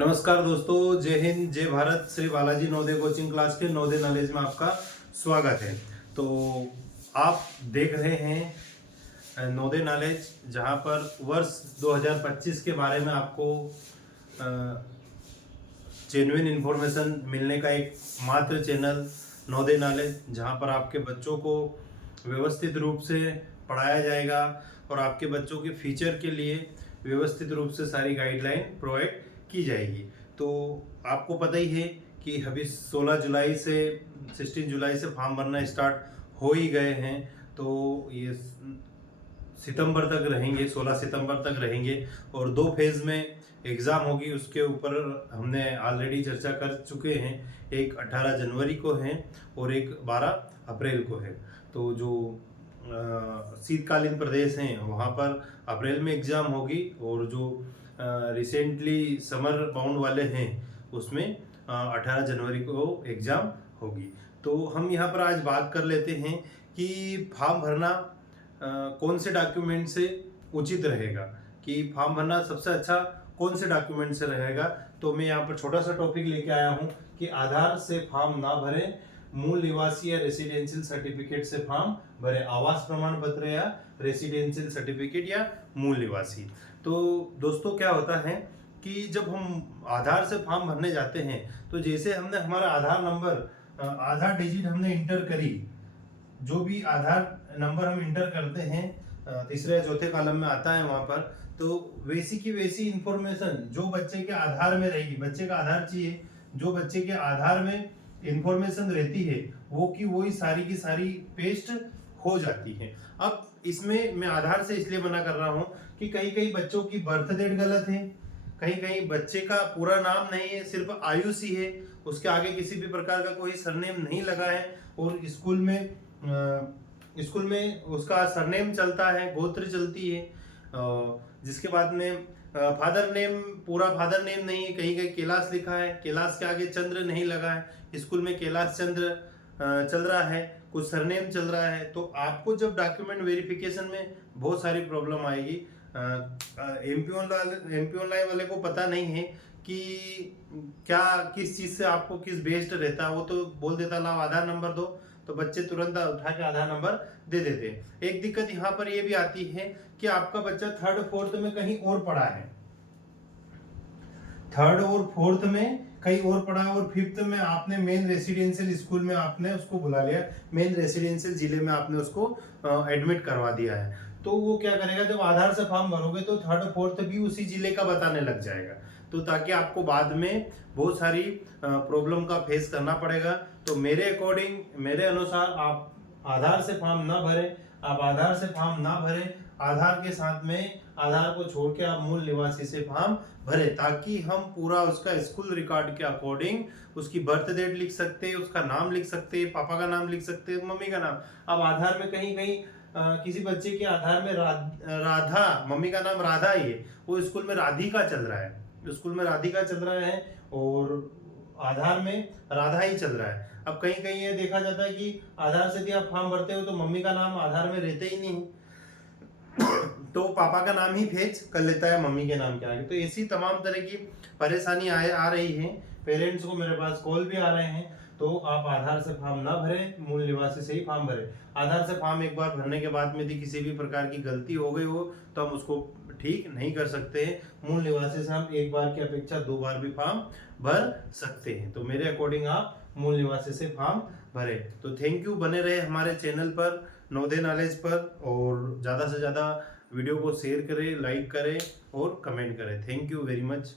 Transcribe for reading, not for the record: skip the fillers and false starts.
नमस्कार दोस्तों, जय हिंद जय भारत। श्री बालाजी नवोदय कोचिंग क्लास के नवोदय नॉलेज में आपका स्वागत है। तो आप देख रहे हैं नवोदय नॉलेज, जहां पर वर्ष 2025 के बारे में आपको जेन्युइन इन्फॉर्मेशन मिलने का एक मात्र चैनल नवोदय नॉलेज, जहां पर आपके बच्चों को व्यवस्थित रूप से पढ़ाया जाएगा और आपके बच्चों के फ्यूचर के लिए व्यवस्थित रूप से सारी गाइडलाइन प्रोवाइड की जाएगी। तो आपको पता ही है कि अभी 16 जुलाई से फॉर्म भरना स्टार्ट हो ही गए हैं। तो ये सितंबर तक रहेंगे, 16 सितंबर तक रहेंगे और 2 फेज में एग्ज़ाम होगी। उसके ऊपर हमने ऑलरेडी चर्चा कर चुके हैं। एक 18 जनवरी को है और एक 12 अप्रैल को है। तो जो शीतकालीन प्रदेश हैं वहाँ पर अप्रैल में एग्ज़ाम होगी और जो रिसेंटली समर बाउंड वाले हैं उसमें 18 जनवरी को एग्ज़ाम होगी। तो हम यहाँ पर आज बात कर लेते हैं कि फॉर्म भरना कौन से डॉक्यूमेंट से उचित रहेगा, कि फॉर्म भरना सबसे अच्छा कौन से डॉक्यूमेंट से रहेगा। तो मैं यहाँ पर छोटा सा टॉपिक लेके आया हूँ कि आधार से फॉर्म ना भरें, मूल निवासी या रेसिडेंशियल सर्टिफिकेट से फॉर्म भरे, आवास प्रमाण पत्र या रेसिडेंशियल सर्टिफिकेट या मूल निवासी। तो दोस्तों क्या होता है कि जब हम आधार से फॉर्म भरने जाते हैं तो जैसे हमने हमारा आधार नंबर आधार डिजिट हमने इंटर करी, जो भी आधार नंबर हम इंटर करते हैं तीसरे या चौथे कॉलम में आता है वहां पर, तो वैसी की वैसी इंफॉर्मेशन जो बच्चे के आधार में रहेगी, बच्चे का आधार चाहिए, जो बच्चे के आधार में इंफॉर्मेशन रहती है वो की वही सारी की सारी पेस्ट हो जाती है। अब इसमें मैं आधार से इसलिए मना कर रहा हूँ कि कहीं कहीं बच्चों की बर्थ डेट गलत है, कहीं कहीं बच्चे का पूरा नाम नहीं है, सिर्फ आयुषी है, उसके आगे किसी भी प्रकार का कोई सरनेम नहीं लगा है और स्कूल में उसका सरनेम चलता है, गोत्र चलती है। जिसके बाद में फादर नेम, पूरा फादर नेम नहीं है, कहीं कहीं कैलाश लिखा है, कैलाश के आगे चंद्र नहीं लगा है, स्कूल में कैलाश चंद्र चल रहा है, कुछ सरनेम चल रहा है। तो आपको जब डॉक्यूमेंट वेरिफिकेशन में बहुत सारी प्रॉब्लम आएगी। एमपी ऑनलाइन वाले को पता नहीं है कि क्या किस चीज़ से आपको किस बेस्ड रहता है। वो तो बोल देता लाओ आधार नंबर दो, तो बच्चे तुरंत उठा के आधार नंबर दे देते हैं। एक दिक्कत यहाँ पर ये भी आती है कि आपका बच्चा 3rd 4th में कहीं और पढ़ा है, 3rd और 4th में कहीं और पढ़ा है और 5th में आपने मेन रेसिडेंशियल स्कूल में आपने उसको बुला लिया, मेन रेसिडेंशियल जिले में आपने उसको एडमिट करवा दिया है। तो वो क्या करेगा, जब आधार से फॉर्म भरोगे तो 3rd 4th भी उसी जिले का बताने लग जाएगा, तो ताकि आपको बाद में बहुत सारी प्रॉब्लम का फेस करना पड़ेगा। तो मेरे अकॉर्डिंग, मेरे अनुसार आप आधार से फॉर्म ना भरें, आप आधार से फॉर्म ना भरें, आधार के साथ में आधार को छोड़ के आप मूल निवासी से फॉर्म भरे, ताकि हम पूरा उसका स्कूल रिकॉर्ड के अकॉर्डिंग उसकी बर्थ डेट लिख सकते हैं, उसका नाम लिख सकते हैं, पापा का नाम लिख सकते हैं, मम्मी का नाम। अब आधार में कहीं कहीं किसी बच्चे के आधार में राधा, मम्मी का नाम राधा ही है, वो स्कूल में राधिका चल रहा है, स्कूल में राधिका चल रहा है और आधार में राधा ही चल रहा है। अब कहीं कहीं ये देखा जाता है कि आधार से भी आप फॉर्म भरते हो तो मम्मी का नाम आधार में रहते ही नहीं, तो पापा का नाम ही फेच कर लेता है मम्मी के नाम के आगे। तो ऐसी तमाम तरह की परेशानी आ रही है, पेरेंट्स को मेरे पास कॉल भी आ रहे हैं। तो आप आधार से फॉर्म ना भरें, मूल निवासी से ही फॉर्म भरें। आधार से फॉर्म एक बार भरने के बाद में यदि किसी भी प्रकार की गलती हो गई हो तो हम उसको ठीक नहीं कर सकते हैं। मूल निवासी से हम एक बार की अपेक्षा 2 बार भी फॉर्म भर सकते हैं। तो मेरे अकॉर्डिंग आप मूल निवासी से फॉर्म भरें। तो थैंक यू, बने रहे हमारे चैनल पर नवोदय नॉलेज पर और ज़्यादा से ज़्यादा वीडियो को शेयर करें, लाइक करें और कमेंट करें। Thank you very much.